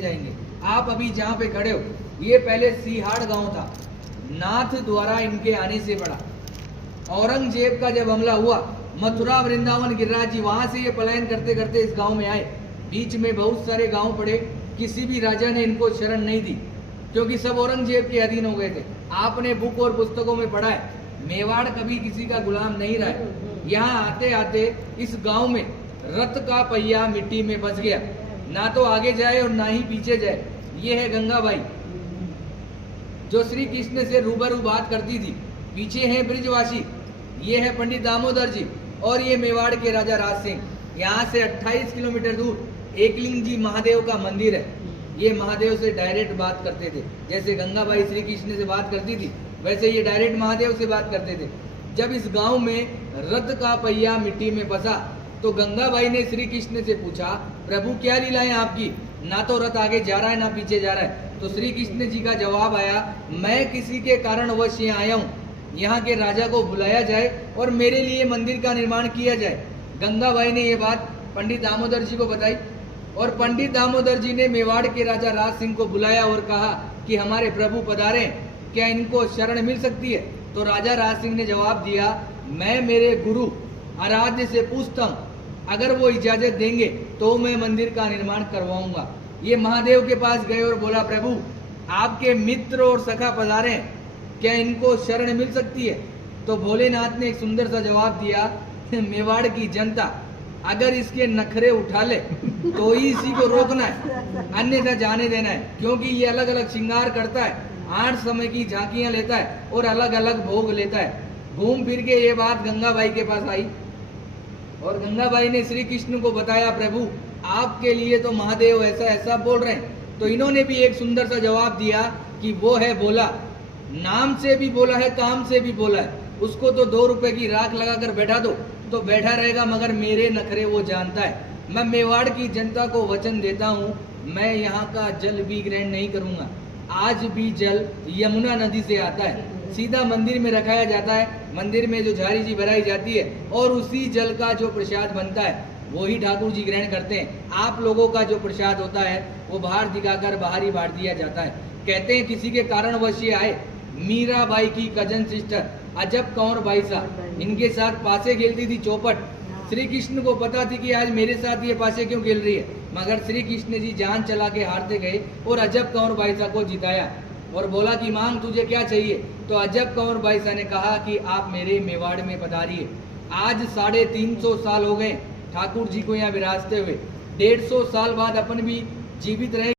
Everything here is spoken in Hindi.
ले जाएंगे। आप अभी जहाँ पे खड़े हो, ये पहले सीहाड़ गांव था। नाथ द्वारा इनके आने से पड़ा। औरंगजेब का जब हमला हुआ, मथुरा वृंदावन गिरिराज जी वहां से ये पलायन करते करते इस गांव में आए। बीच में बहुत सारे गांव पड़े, किसी भी राजा ने इनको शरण नहीं दी, क्योंकि सब औरंगजेब के अधीन हो गए थे। आपने बुक और पुस्तकों में पढ़ा है, मेवाड़ कभी किसी का गुलाम नहीं रहा है। यहाँ आते आते इस गांव में रथ का पहिया मिट्टी में फंस गया, ना तो आगे जाए और ना ही पीछे जाए। ये है गंगाबाई, जो श्री कृष्ण से रूबरू बात करती थी। पीछे हैं ब्रिजवासी, ये है पंडित दामोदर जी, और ये मेवाड़ के राजा राज सिंह। यहाँ से 28 किलोमीटर दूर एकलिंग जी महादेव का मंदिर है। ये महादेव से डायरेक्ट बात करते थे, जैसे गंगाबाई श्री कृष्ण से बात करती थी, वैसे ये डायरेक्ट महादेव से बात करते थे। जब इस गांव में रथ का पहिया मिट्टी में फंसा, तो गंगाबाई ने श्री कृष्ण से पूछा, प्रभु क्या लीला है आपकी, ना तो रथ आगे जा रहा है ना पीछे जा रहा है। तो श्री कृष्ण जी का जवाब आया, मैं किसी के कारणवश यहाँ आया हूँ, यहाँ के राजा को बुलाया जाए और मेरे लिए मंदिर का निर्माण किया जाए। गंगाबाई ने ये बात पंडित दामोदर जी को बताई, और पंडित दामोदर जी ने मेवाड़ के राजा राज सिंह को बुलाया और कहा कि हमारे प्रभु पधारे, क्या इनको शरण मिल सकती है। तो राजा राज सिंह ने जवाब दिया, मैं मेरे गुरु आराध्य से पूछता हूँ, अगर वो इजाजत देंगे तो मैं मंदिर का निर्माण करवाऊंगा। ये महादेव के पास गए और बोला, प्रभु आपके मित्र और सखा पधारे, क्या इनको शरण मिल सकती है। तो भोलेनाथ ने एक सुंदर सा जवाब दिया, मेवाड़ की जनता अगर इसके नखरे उठा ले तो ही इसी को रोकना है, अन्यथा जाने देना है, क्योंकि ये अलग अलग श्रृंगार करता है, 8 समय की झांकियां लेता है और अलग अलग भोग लेता है। घूम फिर के ये बात गंगाबाई के पास आई, और गंगाबाई ने श्री कृष्ण को बताया, प्रभु आपके लिए तो महादेव ऐसा ऐसा बोल रहे हैं। तो इन्होंने भी एक सुंदर सा जवाब दिया कि वो है भोला, नाम से भी बोला है, काम से भी बोला है। उसको तो 2 रुपए की राख लगाकर बैठा दो तो बैठा रहेगा, मगर मेरे नखरे वो जानता है। मैं मेवाड़ की जनता को वचन देता हूँ, मैं यहाँ का जल भी ग्रहण नहीं करूँगा। आज भी जल यमुना नदी से आता है, सीधा मंदिर में रखाया जाता है, मंदिर में जो झारी जी भराई जाती है, और उसी जल का जो प्रसाद बनता है वही ठाकुर जी ग्रहण करते हैं। आप लोगों का जो प्रसाद होता है वो बाहर दिखाकर बाहर ही बांट दिया जाता है। कहते हैं किसी के कारणवश ये आए, मीराबाई की कजन सिस्टर अजब कंवर बाई साहब, इनके साथ पासे खेलती थी चौपट। श्री कृष्ण को पता थी कि आज मेरे साथ ये पासे क्यों खेल रही है, मगर श्री कृष्ण जी जान चला के हारते गए और अजब कंवर बाई साहब को जिताया और बोला कि मांग तुझे क्या चाहिए। तो अजब कंवर बाई साहब ने कहा कि आप मेरे मेवाड़ में पधारिए। आज 350 साल हो गए ठाकुर जी को यहाँ विराजते हुए, 150 साल बाद अपन भी जीवित रहे।